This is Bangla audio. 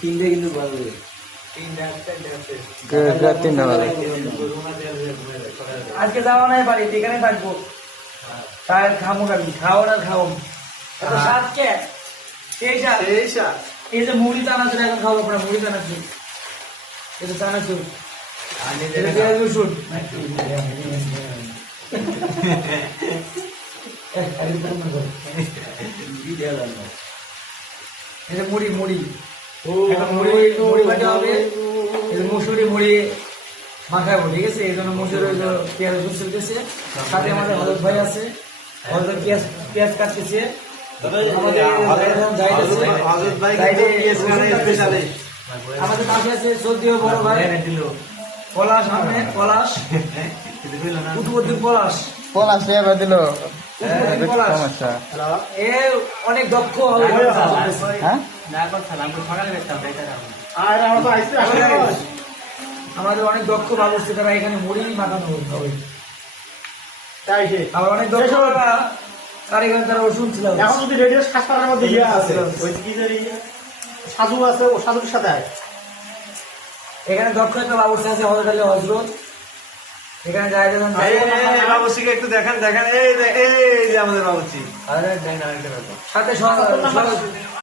তিনটে কিন্তু ভালো আজকে যাওয়া নাই বাড়ি এখানে থাকবো তার খামো খাবি খাও না খাও সাত কে এই যে মুড়ি চানাচুর এখন খাবো আপনার মুড়ি চানাচুর এটা চানাচুর পেঁয়াজ রসুন মুড়ি মুড়ি মুড়ি ভাজা হবে মুসুরি মুড়ি মাখাবো ঠিক আছে এই জন্য মুসুরি পেঁয়াজ রসুন চলতেছে সাথে আমাদের হলুদ ভাই আছে হলুদ পেঁয়াজ কাটতেছে আমাদের পাশে আছে সৌদিও বড় ভাই পলাশ আহমেদ পলাশ কুতুবুদ্দিন পলাশ পলাশ এবার দিল এ অনেক দক্ষ হবে হ্যাঁ আমাদের অনেক দক্ষ ব্যবস্থা তারা এখানে মুড়ি মাখানো হবে আবার অনেক দক্ষ কারিগর তারা ওষুধ ছিল এখন যদি রেডিও হাসপাতালের মধ্যে ইয়ে আছে ওই কি জানি সাধু আছে ও সাধুর সাথে এখানে দক্ষ একটা ব্যবস্থা আছে হজরত হজরত এখানে যায় যখন বাবুসিকে একটু দেখেন দেখেন এই যে আমাদের বাবুসি সাথে